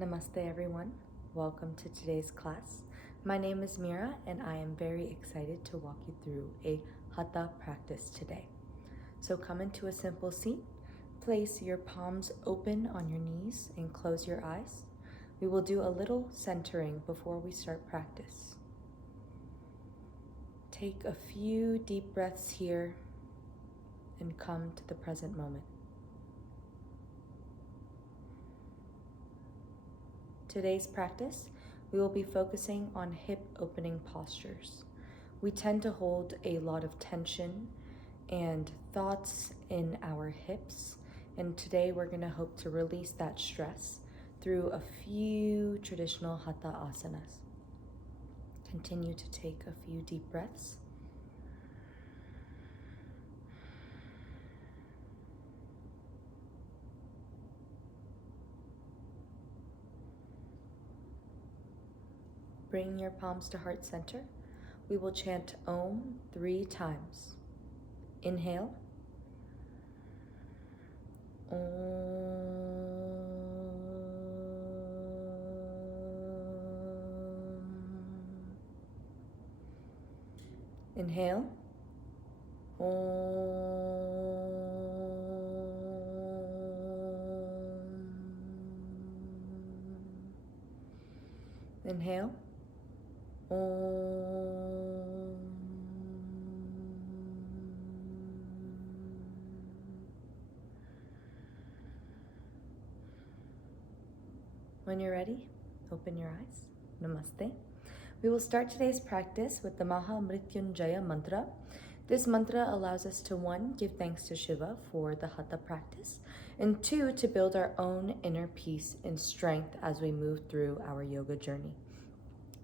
Namaste everyone, welcome to today's class. My name is Mira and I am very excited to walk you through a Hatha practice today. So come into a simple seat, place your palms open on your knees and close your eyes. We will do a little centering before we start practice. Take a few deep breaths here and come to the present moment. Today's practice, we will be focusing on hip opening postures. We tend to hold a lot of tension and thoughts in our hips, and today we're going to hope to release that stress through a few traditional Hatha asanas. Continue to take a few deep breaths. Bring your palms to heart center. We will chant Om 3 times. Inhale. Om. Inhale. Inhale. When you're ready, open your eyes. Namaste. We will start today's practice with the Maha Mrityunjaya mantra. This mantra allows us to 1, give thanks to Shiva for the Hatha practice, and 2, to build our own inner peace and strength as we move through our yoga journey.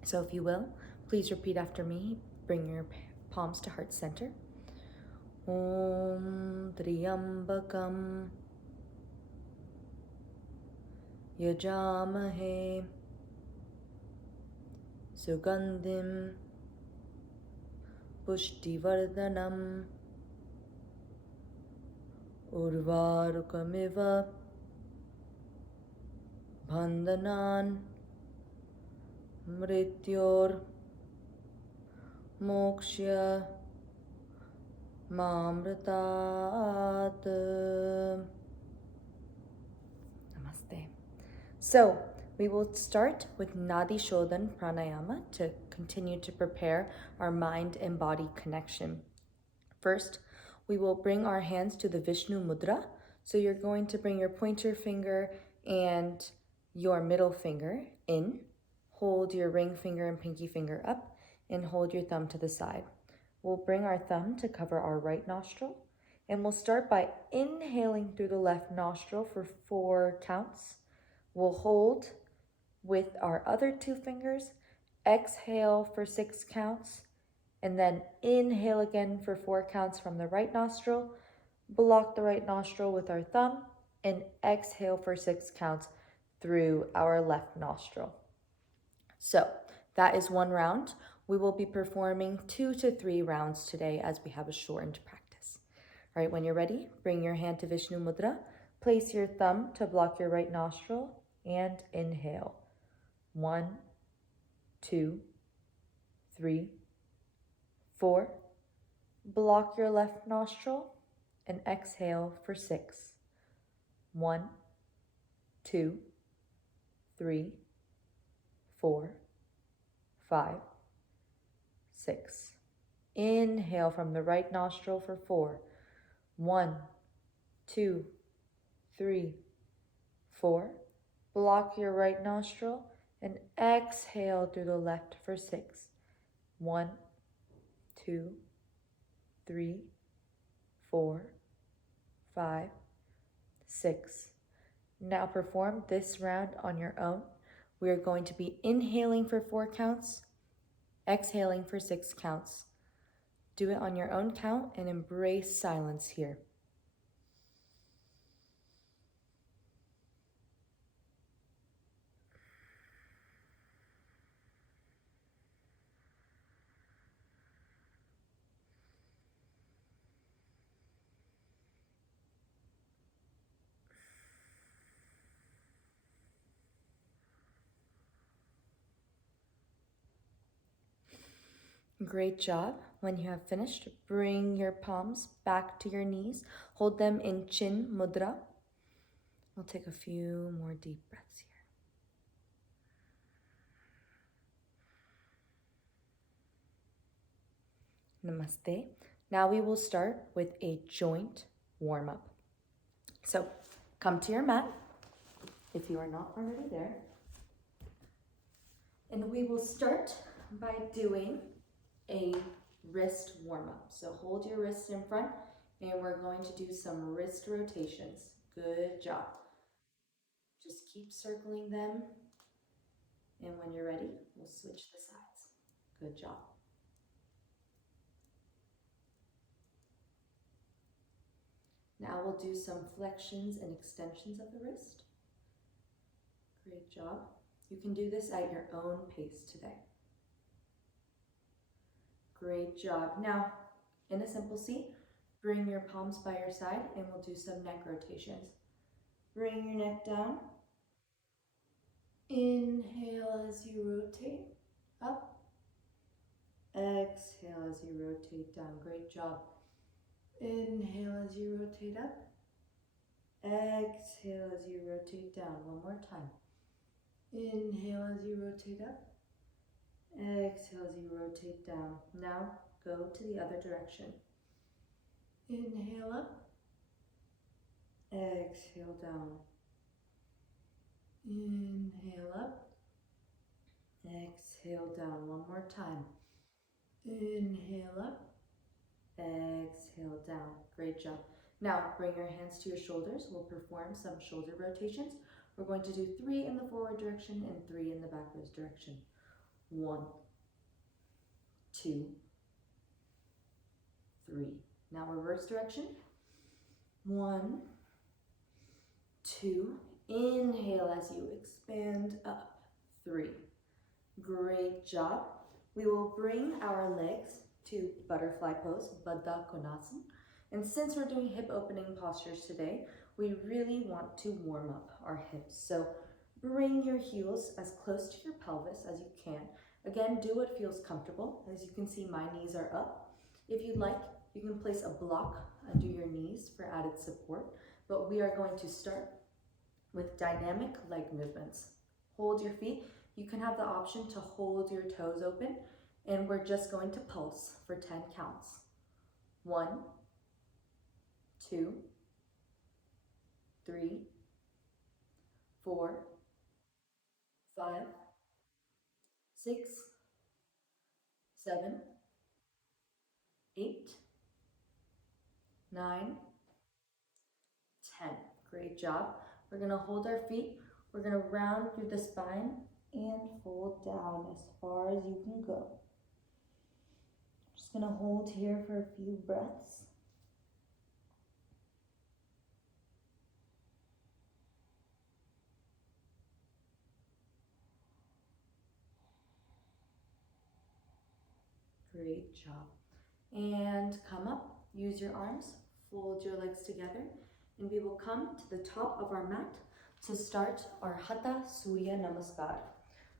So if you will, please repeat after me. Bring your palms to heart center. Om Triyambakam Yajamahe Sugandhim Pushtivardhanam Urvarukamiva Bandhanan Mrityor Mokshya Mamritat. Namaste. So, we will start with Nadi Shodhan Pranayama to continue to prepare our mind and body connection. First, we will bring our hands to the Vishnu Mudra. So you're going to bring your pointer finger and your middle finger in. Hold your ring finger and pinky finger up and hold your thumb to the side. We'll bring our thumb to cover our right nostril, and we'll start by inhaling through the left nostril for 4 counts. We'll hold with our other 2 fingers, exhale for 6 counts, and then inhale again for 4 counts from the right nostril, block the right nostril with our thumb, and exhale for 6 counts through our left nostril. So that is 1 round. We will be performing 2 to 3 rounds today as we have a shortened practice. All right, when you're ready, bring your hand to Vishnu Mudra. Place your thumb to block your right nostril and inhale. 1, 2, 3, 4. Block your left nostril and exhale for 6. 1, 2, 3, 4, 5, 6. Inhale from the right nostril for 4. 1, 2, 3, 4. Block your right nostril and exhale through the left for 6. 1, 2, 3, 4, 5, 6. Now perform this round on your own. We are going to be inhaling for 4 counts, exhaling for 6 counts. Do it on your own count and embrace silence here. Great job. When you have finished, bring your palms back to your knees. Hold them in chin mudra. We'll take a few more deep breaths here. Namaste. Now we will start with a joint warm-up. So come to your mat if you are not already there. And we will start by doing a wrist warm-up. So hold your wrists in front and we're going to do some wrist rotations. Good job. Just keep circling them. And when you're ready, we'll switch the sides. Good job. Now we'll do some flexions and extensions of the wrist. Great job. You can do this at your own pace today. Great job. Now, in a simple seat, bring your palms by your side and we'll do some neck rotations. Bring your neck down. Inhale as you rotate up. Exhale as you rotate down. Great job. Inhale as you rotate up. Exhale as you rotate down. One more time. Inhale as you rotate up. Exhale as you rotate down. Now go to the other direction. Inhale up. Exhale down. Inhale up. Exhale down. One more time. Inhale up. Exhale down. Great job. Now bring your hands to your shoulders. We'll perform some shoulder rotations. We're going to do 3 in the forward direction and 3 in the backwards direction. 1, 2, 3. Now reverse direction. 1, 2. Inhale as you expand up. 3. Great job. We will bring our legs to butterfly pose, Baddha Konasana. And since we're doing hip opening postures today, we really want to warm up our hips. So bring your heels as close to your pelvis as you can. Again, do what feels comfortable. As you can see, my knees are up. If you'd like, you can place a block under your knees for added support. But we are going to start with dynamic leg movements. Hold your feet. You can have the option to hold your toes open. And we're just going to pulse for 10 counts. 1, 2, 3, 4, 5, 6, 7, 8, 9, 10. Great job. We're going to hold our feet. We're going to round through the spine and fold down as far as you can go. Just going to hold here for a few breaths. Great job. And come up, use your arms, fold your legs together, and we will come to the top of our mat to start our Hatha Surya Namaskar.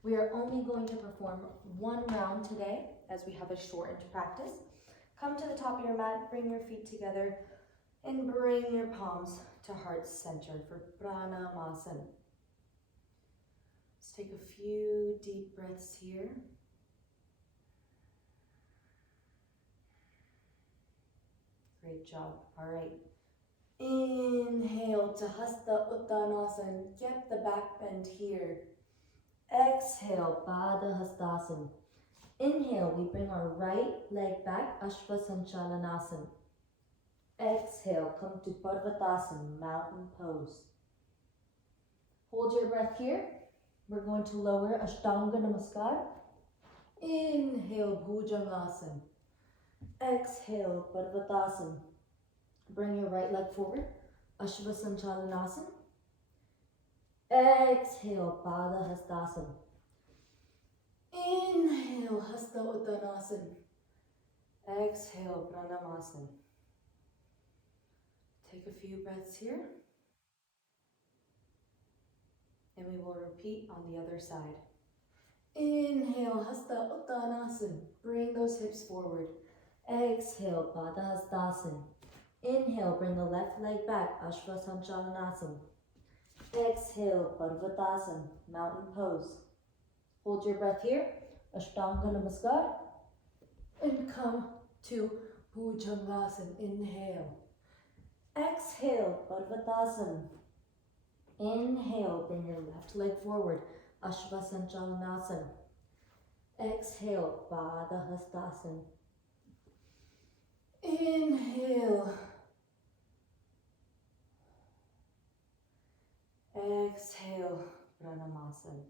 We are only going to perform 1 round today as we have a shortened practice. Come to the top of your mat, bring your feet together, and bring your palms to heart center for Pranamasana. Let's take a few deep breaths here. Great job. All right. Inhale to Hasta Uttanasana. Get the back bend here. Exhale, Pada Hastasana. Inhale, we bring our right leg back, Ashva Sanchalanasana. Exhale, come to Parvatasana, mountain pose. Hold your breath here. We're going to lower Ashtanga Namaskar. Inhale, Bhujangasana. Exhale, Parvatasana. Bring your right leg forward, Ashva Sanchalanasana. Exhale, Pada Hastasana. Inhale, Hasta Uttanasana. Exhale, Pranamasana. Take a few breaths here. And we will repeat on the other side. Inhale, Hasta Uttanasana. Bring those hips forward. Exhale, Pada Hastasana. Inhale, bring the left leg back, Ashvasanchalanasana. Exhale, Parvatasana, mountain pose. Hold your breath here, Ashtanga Namaskar, and come to Bhujangasana. Inhale. Exhale, Parvatasana. Inhale, bring your left leg forward, Ashvasanchalanasana. Exhale, Pada Hastasana. Inhale. Exhale, Pranamasana.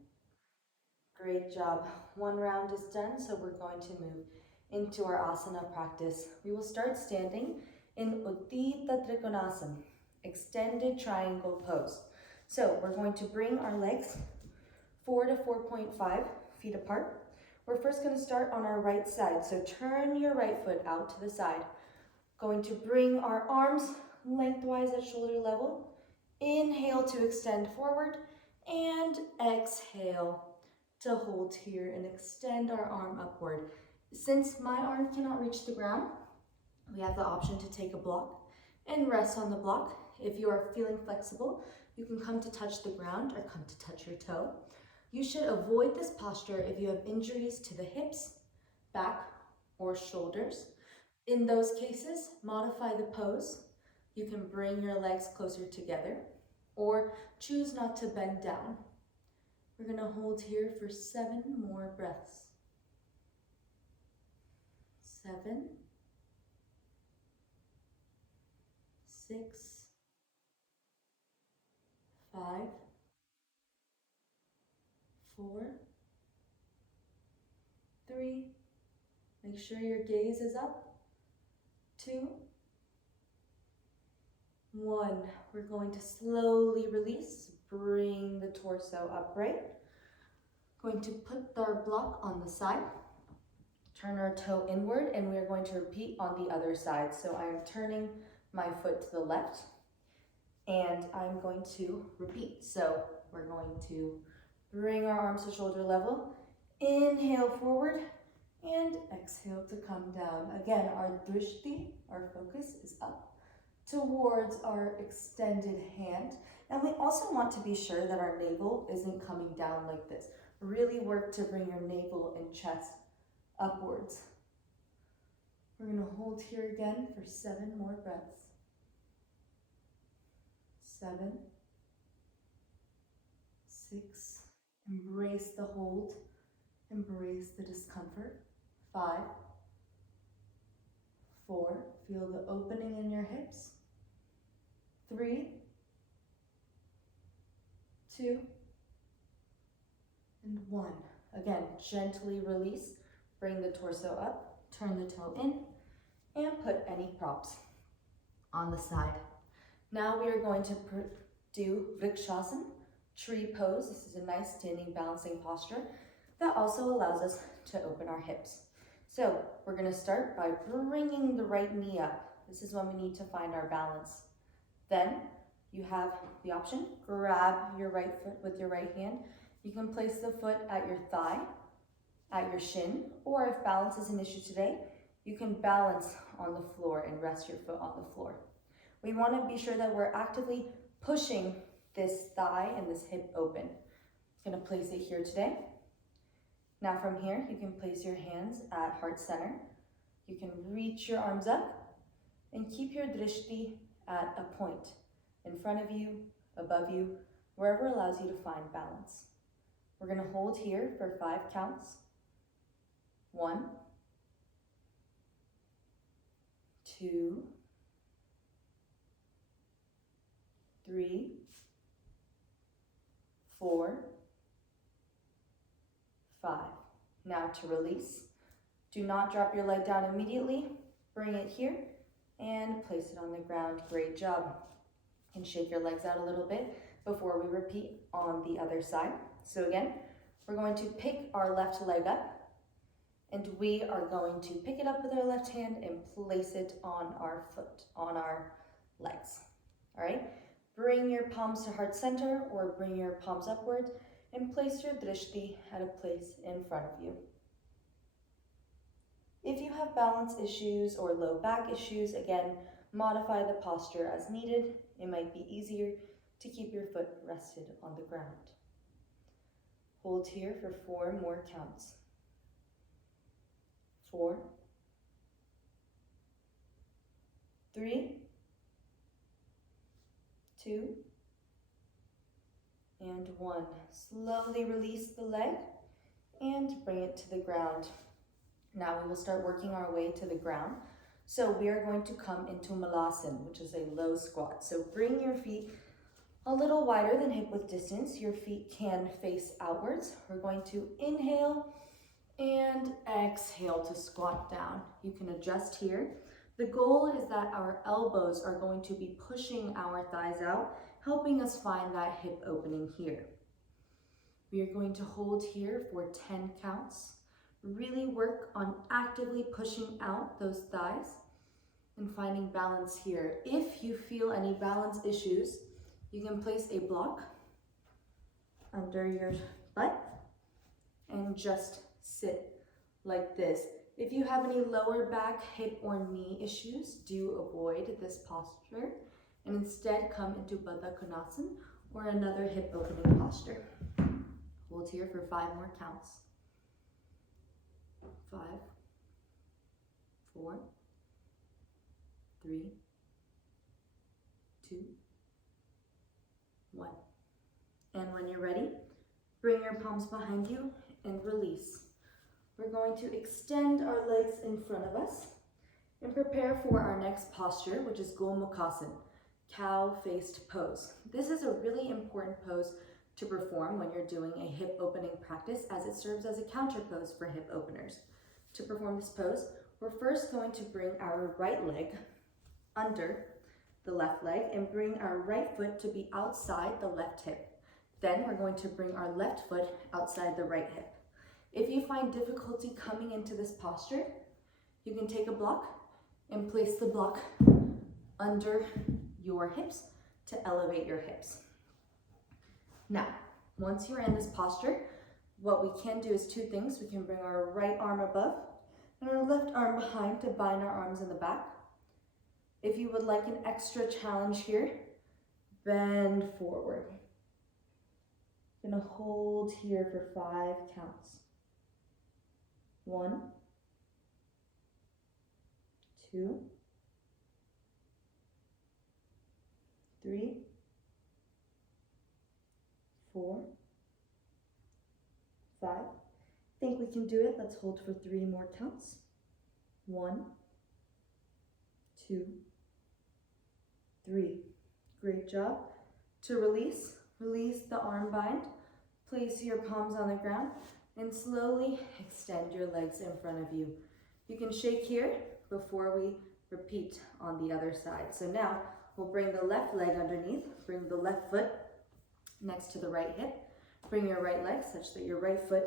Great job. One round is done, so we're going to move into our asana practice. We will start standing in Uttita Trikonasana, extended triangle pose. So we're going to bring our legs 4 to 4.5 feet apart. We're first going to start on our right side. So turn your right foot out to the side. Going to bring our arms lengthwise at shoulder level. Inhale to extend forward and exhale to hold here and extend our arm upward. Since my arm cannot reach the ground, we have the option to take a block and rest on the block. If you are feeling flexible, you can come to touch the ground or come to touch your toe. You should avoid this posture if you have injuries to the hips, back, or shoulders. In those cases, modify the pose. You can bring your legs closer together or choose not to bend down. We're going to hold here for 7 more breaths. 7, 6, 5, 4, 3. Make sure your gaze is up. 2, 1. We're going to slowly release. Bring the torso upright. Going to put our block on the side. Turn our toe inward, and we are going to repeat on the other side. So I am turning my foot to the left, and I'm going to repeat. So we're going to bring our arms to shoulder level. Inhale forward, and exhale to come down. Again, our drishti, our focus, is up towards our extended hand. And we also want to be sure that our navel isn't coming down like this. Really work to bring your navel and chest upwards. We're going to hold here again for 7 more breaths. 7, 6, embrace the hold, embrace the discomfort. 5, 4, feel the opening in your hips. 3, 2, and 1. Again, gently release. Bring the torso up, turn the toe in, and put any props on the side. Now we are going to do Vrikshasana, tree pose. This is a nice standing balancing posture that also allows us to open our hips. So we're going to start by bringing the right knee up. This is when we need to find our balance. Then you have the option, grab your right foot with your right hand. You can place the foot at your thigh, at your shin, or if balance is an issue today, you can balance on the floor and rest your foot on the floor. We want to be sure that we're actively pushing this thigh and this hip open. I'm going to place it here today. Now from here, you can place your hands at heart center. You can reach your arms up and keep your drishti at a point in front of you, above you, wherever allows you to find balance. We're going to hold here for 5 counts. 1, 2, 3, 4, 5. Now to release. Do not drop your leg down immediately. Bring it here and place it on the ground. Great job. And shake your legs out a little bit before we repeat on the other side. So again, we're going to pick our left leg up, and we are going to pick it up with our left hand and place it on our foot, on our legs. All right? Bring your palms to heart center or bring your palms upwards and place your drishti at a place in front of you. If you have balance issues or low back issues, again, modify the posture as needed. It might be easier to keep your foot rested on the ground. Hold here for 4 more counts. 4, 3, 2, and 1. Slowly release the leg and bring it to the ground. Now we will start working our way to the ground. So we are going to come into Malasana, which is a low squat. So bring your feet a little wider than hip width distance. Your feet can face outwards. We're going to inhale and exhale to squat down. You can adjust here. The goal is that our elbows are going to be pushing our thighs out, helping us find that hip opening here. We are going to hold here for 10 counts. Really work on actively pushing out those thighs and finding balance here. If you feel any balance issues, you can place a block under your butt and just sit like this. If you have any lower back, hip, or knee issues, do avoid this posture and instead come into Baddha Konasana or another hip opening posture. Hold here for 5 more counts. 5, 4, 3, 2, 1. And when you're ready, bring your palms behind you and release. We're going to extend our legs in front of us and prepare for our next posture, which is Gomukhasana, cow-faced pose. This is a really important pose to perform when you're doing a hip opening practice, as it serves as a counter pose for hip openers. To perform this pose, we're first going to bring our right leg under the left leg and bring our right foot to be outside the left hip. Then we're going to bring our left foot outside the right hip. If you find difficulty coming into this posture, you can take a block and place the block under your hips to elevate your hips. Now, once you're in this posture, what we can do is 2 things. We can bring our right arm above and our left arm behind to bind our arms in the back. If you would like an extra challenge here, bend forward. Gonna hold here for 5 counts. 1, 2, 3, 4, 5. Think we can do it. Let's hold for 3 more counts. 1, 2, 3. Great job. To release the arm bind. Place your palms on the ground and slowly extend your legs in front of you. You can shake here before we repeat on the other side. So now we'll bring the left leg underneath, bring the left foot next to the right hip, bring your right leg such that your right foot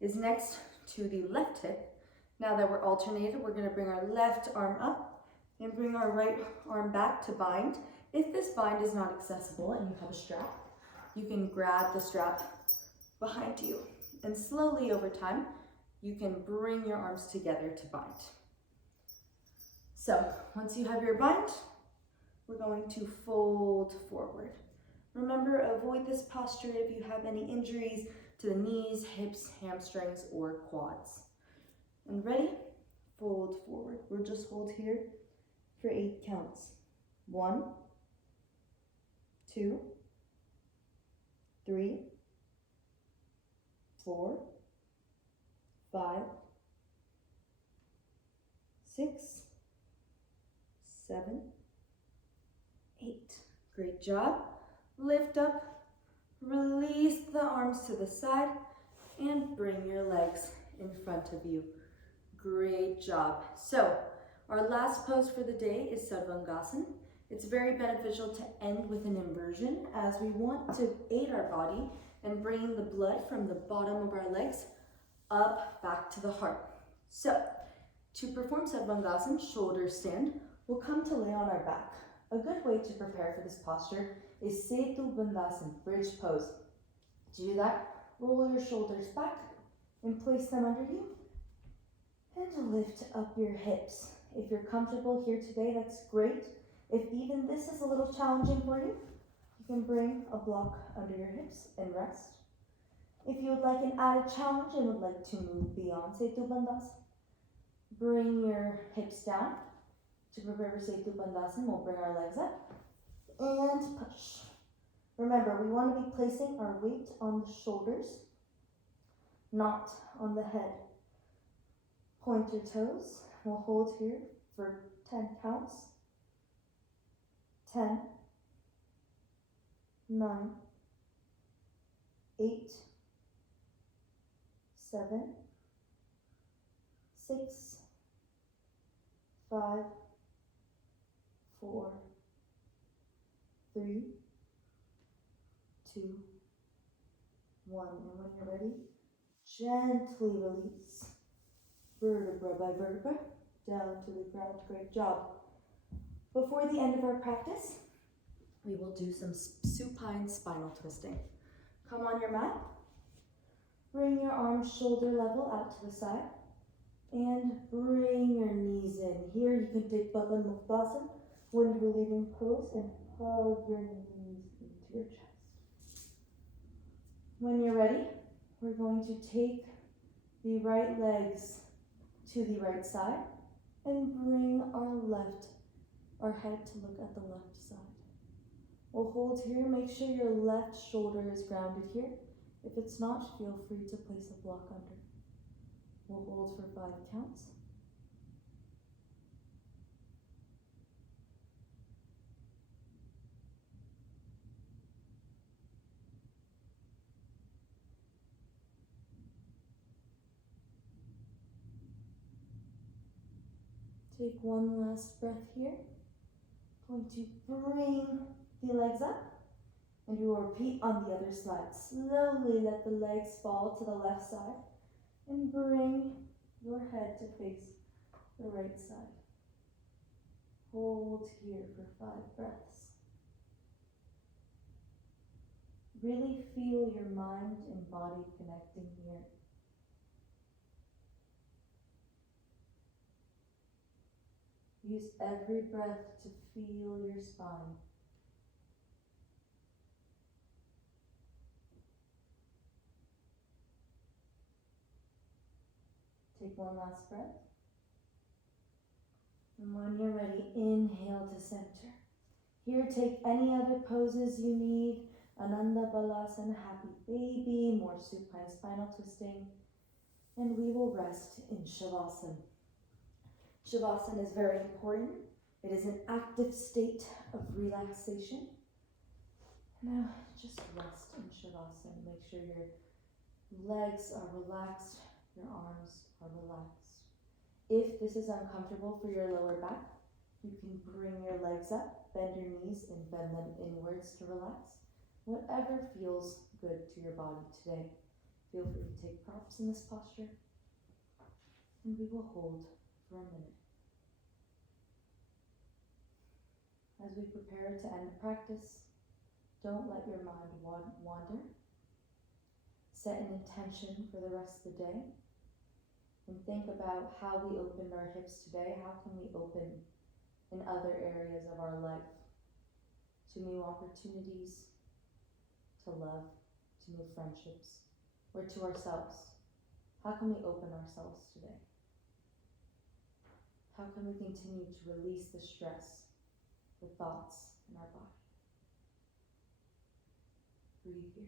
is next to the left hip. Now that we're alternated, we're going to bring our left arm up and bring our right arm back to bind. If this bind is not accessible and you have a strap, you can grab the strap behind you. And slowly over time, you can bring your arms together to bind. So once you have your bind, we're going to fold forward. Remember, avoid this posture if you have any injuries to the knees, hips, hamstrings, or quads. And ready? Fold forward. We'll just hold here for 8 counts. 1, 2, 3, 4, 5, 6, 7, 8. Great job. Lift up, release the arms to the side, and bring your legs in front of you. Great job. So our last pose for the day is Sarvangasana. It's very beneficial to end with an inversion, as we want to aid our body in bringing the blood from the bottom of our legs up back to the heart. So to perform Sarvangasana, shoulder stand, we'll come to lay on our back. A good way to prepare for this posture is Setu Bandhasana, bridge pose. To do that, roll your shoulders back and place them under you. And lift up your hips. If you're comfortable here today, that's great. If even this is a little challenging for you, you can bring a block under your hips and rest. If you would like an added challenge and would like to move beyond Setu Bandhasan, bring your hips down. To prepare for Setu Bandhasan, we'll bring our legs up and push. Remember, we want to be placing our weight on the shoulders, not on the head. Point your toes. We'll hold here for 10 counts. 10, 9, 8, 7, 6, 5, 4, 3, 2, 1. And when you're ready, gently release. Vertebra by vertebra, down to the ground. Great job. Before the end of our practice, we will do some supine spinal twisting. Come on your mat. Bring your arms shoulder level out to the side. And bring your knees in. Here you can take Badan Mukhasan, wind relieving pose, and hug your knees into your chest. When you're ready, we're going to take the right legs to the right side and bring our head to look at the left side. We'll hold here. Make sure your left shoulder is grounded here. If it's not, feel free to place a block under. We'll hold for 5 counts. Take one last breath here. Going to bring the legs up, and you will repeat on the other side. Slowly let the legs fall to the left side and bring your head to face the right side. Hold here for 5 breaths. Really feel your mind and body connecting here. Use every breath to feel your spine. Take one last breath. And when you're ready, inhale to center. Here, take any other poses you need. Ananda Balasana, happy baby, more supine spinal twisting. And we will rest in Shavasana. Shavasana is very important. It is an active state of relaxation. Now, just rest in Shavasana. Make sure your legs are relaxed, your arms are relaxed. If this is uncomfortable for your lower back, you can bring your legs up, bend your knees, and bend them inwards to relax. Whatever feels good to your body today. Feel free to take props in this posture. And we will hold for a minute. As we prepare to end the practice, don't let your mind wander. Set an intention for the rest of the day. And think about how we opened our hips today. How can we open in other areas of our life to new opportunities, to love, to new friendships, or to ourselves? How can we open ourselves today? How can we continue to release the stress, the thoughts in our body? Breathe here.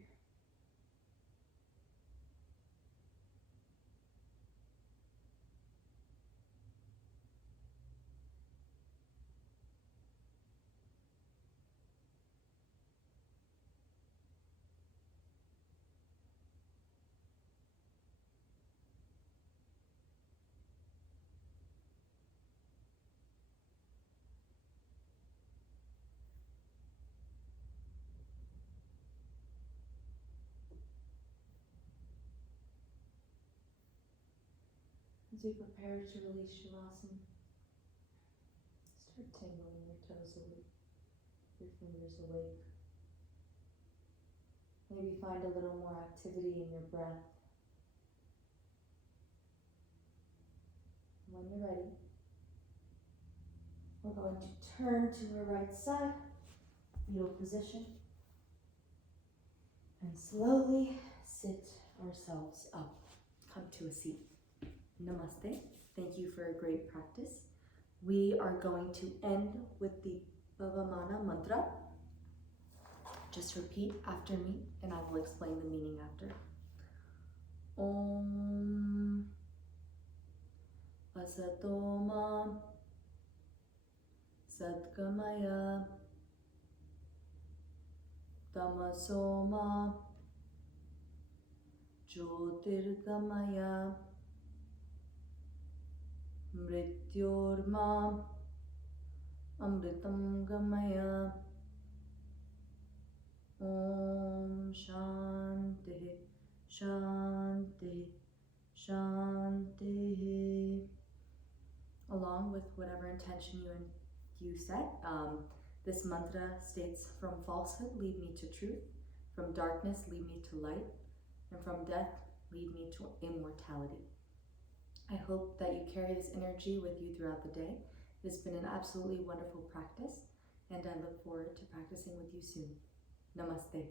As you prepare to release Shavasana, start tingling your toes awake, your fingers awake. Maybe find a little more activity in your breath. When you're ready, we're going to turn to our right side, fetal position, and slowly sit ourselves up. Come to a seat. Namaste. Thank you for a great practice. We are going to end with the Bhavamana mantra. Just repeat after me and I will explain the meaning after. Om Asatoma Satgamaya Tamasoma Jyotirgamaya Mrityorma Amritam Gamaya. Om Shanti Shanti Shanti. Along with whatever intention you set, this mantra states, from falsehood lead me to truth, from darkness lead me to light, and from death lead me to immortality. I hope that you carry this energy with you throughout the day. It's been an absolutely wonderful practice, and I look forward to practicing with you soon. Namaste.